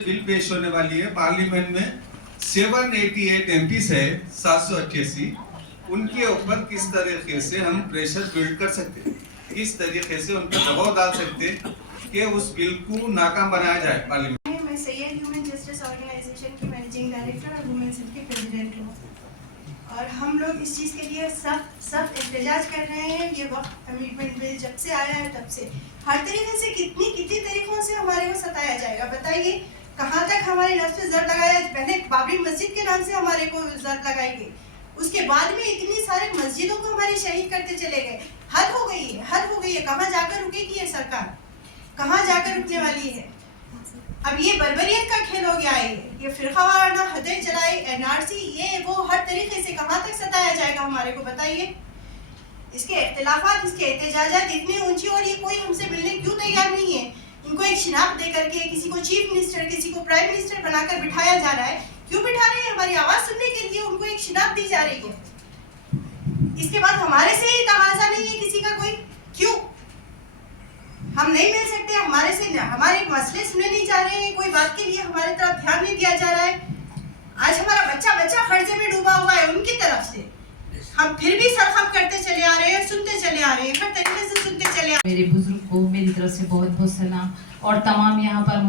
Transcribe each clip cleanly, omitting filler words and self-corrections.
Bill पेश होने वाली है पार्लियामेंट में 788 एमपीस है 788 उनके ऊपर किस तरीके से हम प्रेशर बिल्ड कर सकते हैं, किस तरीके से उन पर दबाव डाल सकते हैं कि उस बिल को नाकाम बनाया जाए पार्लियामेंट। मैं सैयद ह्यूमन जस्टिस ऑर्गेनाइजेशन की मैनेजिंग डायरेक्टर और वुमेन सेल की प्रेसिडेंट हूँ और हम लोग इस चीज़ के लिए सब एहतजाज कर रहे हैं। ये वक्त अमेंडमेंट बिल जब से आया है तब से हर तरीके से कितनी तरीकों से हमारे को सताया जाएगा। बताइए कहाँ तक हमारे नफ्स पे ज़र लगाया। पहले बाबरी मस्जिद के नाम से हमारे को ज़र लगाई गई, उसके बाद में इतनी सारे मस्जिदों को हमारी शहीद करते चले गए। हद हो गई है, हद हो गई है। कहाँ जाकर रुकेगी ये सरकार, कहाँ जाकर रुकने वाली है। अब ये बर्बरियत का खेल हो गया है, ये फिरकावाराना हदें चलाई, एनआरसी, ये वो हर तरीके से कहाँ तक सताया जाएगा हमारे को। बताइए इसके इख्तिलाफात, इसके एहतजाजात इतनी ऊंची और ये कोई हमसे मिलने क्यों तैयार नहीं है। इनको एक शिनाख्त दे करके किसी को चीफ मिनिस्टर, किसी को प्राइम मिनिस्टर बनाकर बिठाया जा रहा है। क्यों बिठा रहे हैं? हमारी आवाज़ सुनने के लिए उनको एक शिनाख्त दी जा रही है। इसके बाद हमारे से ही तकाजा नहीं है किसी का कोई। क्यों हम नहीं मिल सकते? हमारे से हमारे मसले सुने नहीं जा रहे हैं, कोई बात के लिए हमारी तरफ ध्यान नहीं दिया जा रहा है। आज हमारा बच्चा खर्चे में डूबा हुआ है, उनकी तरफ से हम फिर भी सरखम करते चले आ रहे हैं, सुनते चले आ रहे हैं, हर तरीके से सुनते चले आ रहे हैं। मेरे बुजुर्ग को मेरी तरफ से बहुत बहुत सलाम और तमाम यहाँ पर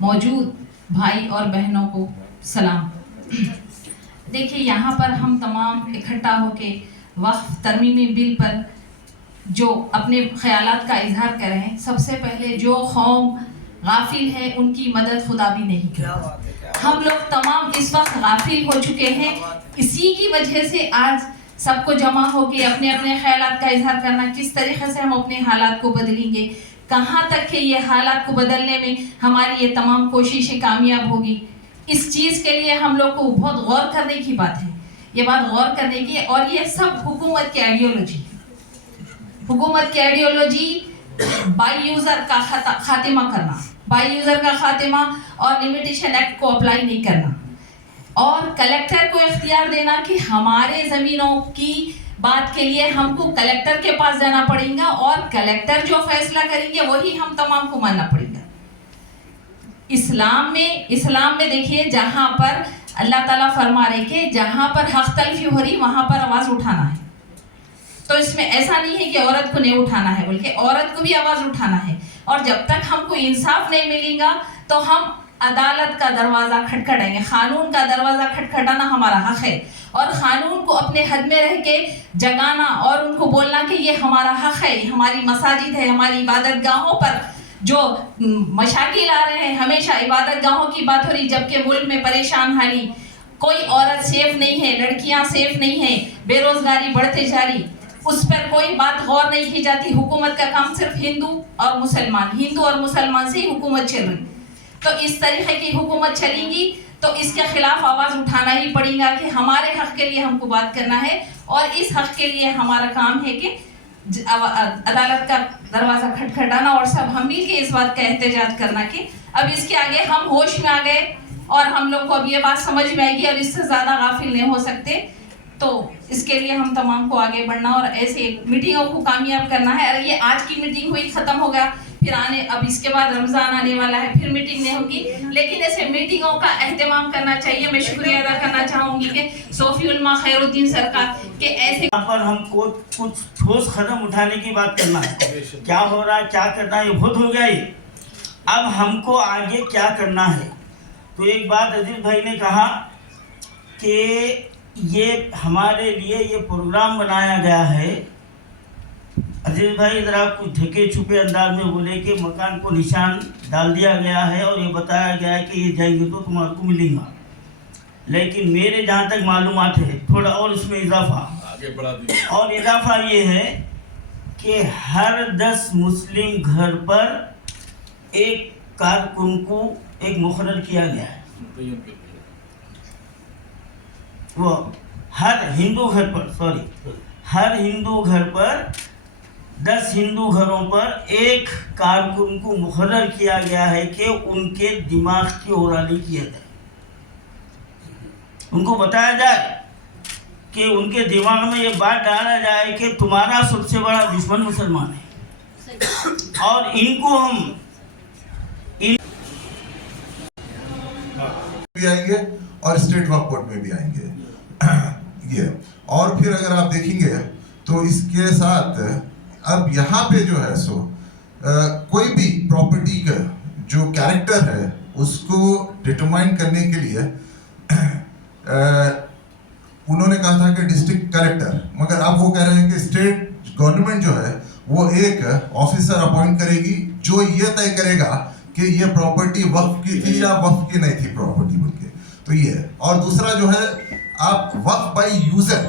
मौजूद भाई और बहनों को सलाम। देखिए यहाँ पर हम तमाम इकट्ठा होके वक्फ तरमीमी बिल पर जो अपने ख्यालात का इजहार कर रहे हैं, सबसे पहले जो कौम गाफिल है उनकी मदद खुदा भी नहीं करता। हम लोग तमाम इस वक्त गाफिल हो चुके हैं। इसी की वजह से आज सबको जमा होके अपने अपने ख्यालात का इजहार करना, किस तरीके से हम अपने हालात को बदलेंगे, कहाँ तक है ये हालात को बदलने में हमारी ये तमाम कोशिशें कामयाब होगी। इस चीज़ के लिए हम लोग को बहुत गौर करने की बात है, ये बात गौर करने की। और ये सब हुकूमत की आइडियोलॉजी, हुकूमत की आइडियोलॉजी बाई यूज़र का खातिमा करना, बाई यूज़र का खातिमा और लिमिटेशन एक्ट को अप्लाई नहीं करना और कलेक्टर को इख्तियार देना कि हमारे ज़मीनों की बात के लिए हमको कलेक्टर के पास जाना पड़ेगा और कलेक्टर जो फैसला करेंगे वही हम तमाम को मानना पड़ेगा। इस्लाम में देखिए जहाँ पर अल्लाह ताला फरमा रहे कि जहाँ पर हक तलफी हो रही वहाँ पर आवाज़ उठाना है। तो इसमें ऐसा नहीं है कि औरत को नहीं उठाना है, बल्कि औरत को भी आवाज़ उठाना है। और जब तक हमको इंसाफ नहीं मिलेगा तो हम अदालत का दरवाज़ा खटखटाएंगे। कानून का दरवाज़ा खटखटाना हमारा हक है और कानून को अपने हद में रह के जगाना और उनको बोलना कि ये हमारा हक है, हमारी मसाजिद है, हमारी इबादत गाहों पर जो मशाकिल आ रहे हैं, हमेशा इबादत गाहों की बात हो रही, जबकि मुल्क में परेशान हाली, कोई औरत सेफ नहीं है, लड़कियां सेफ नहीं है, बेरोजगारी बढ़ते जा रही, उस पर कोई बात गौर नहीं की जाती। हुकूमत का काम सिर्फ हिंदू और मुसलमान से ही हुकूमत चल रही। तो इस तरीके की हुकूमत चलेंगी तो इसके खिलाफ आवाज़ उठाना ही पड़ेगा कि हमारे हक के लिए हमको बात करना है और इस हक के लिए हमारा काम है कि अदालत का दरवाज़ा खटखटाना और सब हम मिल के इस बात का एहतजाज करना कि अब इसके आगे हम होश में आ गए और हम लोग को अब ये बात समझ में आएगी और इससे ज़्यादा गाफिल नहीं हो सकते। तो इसके लिए हम तमाम को आगे बढ़ना और ऐसे मीटिंगों को कामयाब करना है। अगर ये आज की मीटिंग हुई, ख़त्म हो गया, फिर अब इसके बाद रमज़ान आने वाला है, फिर मीटिंग नहीं होगी, लेकिन ऐसे मीटिंगों का एहतमाम करना चाहिए। मैं शुक्रिया अदा करना चाहूँगी कि सोफी उलमा खैरुद्दीन सरकार के ऐसे यहाँ पर हमको कुछ ठोस कदम उठाने की बात करना है। क्या हो रहा है, क्या करना है, ये बहुत हो गया। अब हमको आगे क्या करना है। तो एक बात अजीज भाई ने कहा कि ये हमारे लिए ये प्रोग्राम बनाया गया है। अजीज भाई ज़रा कुछ ढके छुपे अंदाज में बोले कि मकान को निशान डाल दिया गया है और ये बताया गया है कि ये जाएंगे तो तुम्हारे को मिलेगा, लेकिन मेरे जहाँ तक मालूमात है थोड़ा और इसमें इजाफा आगे बढ़ा दीजिए। और इजाफा ये है कि हर 10 मुस्लिम घर पर एक कारकुन को एक मुकर्रर किया गया है। वो हर हिंदू घर पर 10 हिंदू घरों पर एक कारकुन को मुकर्रर किया गया है कि उनके दिमाग की ओराली किया जाए, उनको बताया जाए कि उनके दिमाग में ये बात डाला जाए कि तुम्हारा सबसे बड़ा दुश्मन मुसलमान है और इनको हम بھی آئیں گے اور اسٹیٹ وقف بورڈ میں بھی آئیں گے یہ. اور پھر اگر آپ دیکھیں گے تو اس کے ساتھ اب یہاں پہ جو ہے سو کوئی بھی پراپرٹی کا جو کیریکٹر ہے اس کو ڈٹرمائن کرنے کے لیے انہوں نے کہا تھا کہ ڈسٹرکٹ کلیکٹر، مگر اب وہ کہہ رہے ہیں کہ اسٹیٹ گورنمنٹ جو ہے وہ ایک آفیسر اپوائنٹ کرے گی جو یہ طے کرے گا کہ یہ پراپرٹی وقف کی تھی یا وقف کی نہیں تھی پراپرٹی بول کے. تو یہ ہے. اور دوسرا جو ہے آپ وقف بائی یوزر،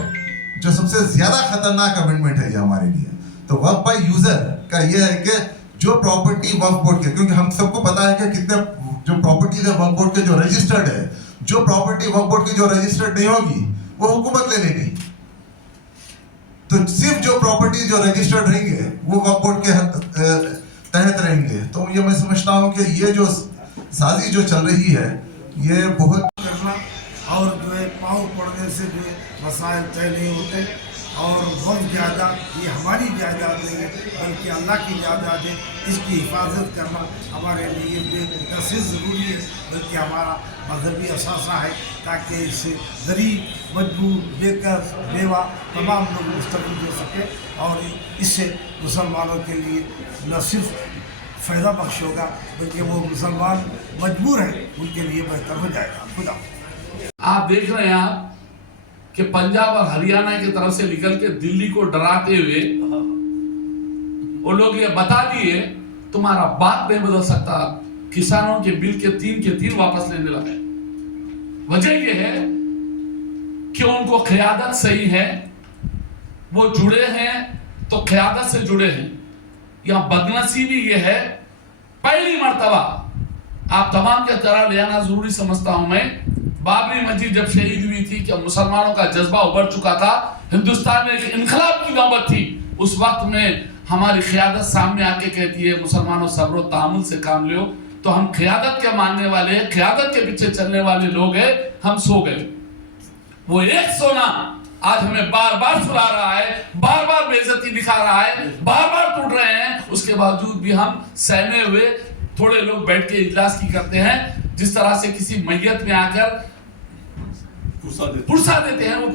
جو سب سے زیادہ خطرناک امینڈمنٹ ہے یہ ہمارے لیے. تو وقف بائی یوزر کا یہ ہے کہ جو پراپرٹی وقف بورڈ کے، کیونکہ ہم سب کو پتا ہے کہ کتنے جو پراپرٹیز ہے وقف بورڈ کے جو رجسٹرڈ ہے، جو پراپرٹی وقف بورڈ کی جو رجسٹرڈ نہیں ہوگی وہ حکومت لے لے گی. تو صرف جو پراپرٹی جو رجسٹرڈ رہیں گے وہ وقف بورڈ کے تحت رہیں گے. تو یہ میں سمجھتا ہوں کہ یہ جو سازی جو چل رہی ہے یہ بہت کرنا، اور جو ہے پاؤں پڑنے سے جو ہے مسائل طے نہیں ہوتے. اور وقف جائیداد یہ ہماری جائیداد نہیں ہے بلکہ اللہ کی جائیداد ہے. اس کی حفاظت کرنا ہمارے لیے نہ صرف ضروری ہے بلکہ ہمارا مذہبی اثاثہ ہے، تاکہ اس سے غریب، مجبور، بے گھر، بیوہ تمام لوگ مستفید ہو سکے. اور اس سے مسلمانوں کے لیے نہ صرف فائدہ بخش ہوگا بلکہ وہ مسلمان مجبور ہیں ان کے لیے بہتر ہو جائے گا. خدا آپ دیکھ رہے ہیں آپ کہ پنجاب اور ہریانہ کی طرف سے نکل کے دلی کو ڈراتے ہوئے وہ لوگ یہ بتا دیے تمہارا بات نہیں بدل سکتا. کسانوں کے بل کے تین واپس لینے لگے. وجہ یہ ہے کہ ان کو قیادت صحیح ہے، وہ جڑے ہیں تو قیادت سے جڑے ہیں. یہاں بدنصیبی یہ ہے، پہلی مرتبہ آپ تمام کے طرح لے آنا ضروری سمجھتا ہوں میں. بابری مسجد جب شہید ہوئی تھی کہ مسلمانوں کا جذبہ ابھر چکا تھا، ہندوستان میں ایک انقلاب کی نوبت تھی. اس وقت میں ہماری قیادت سامنے آ کے کہتی ہے مسلمانوں صبر و تحمل سے کام لو. تو ہم قیادت کے ماننے والے، قیادت کے پیچھے چلنے والے لوگ ہیں، ہم سو گئے. وہ ایک سونا آج ہمیں بار بار سلا رہا ہے، بار بار بے عزتی دکھا رہا ہے، بار بار ٹوٹ رہے ہیں. اس کے باوجود بھی ہم سہمے ہوئے تھوڑے لوگ بیٹھ کے اجلاس کی کرتے ہیں، جس طرح سے کسی میت میں آ کر پرسا دیتے ہیں. وہ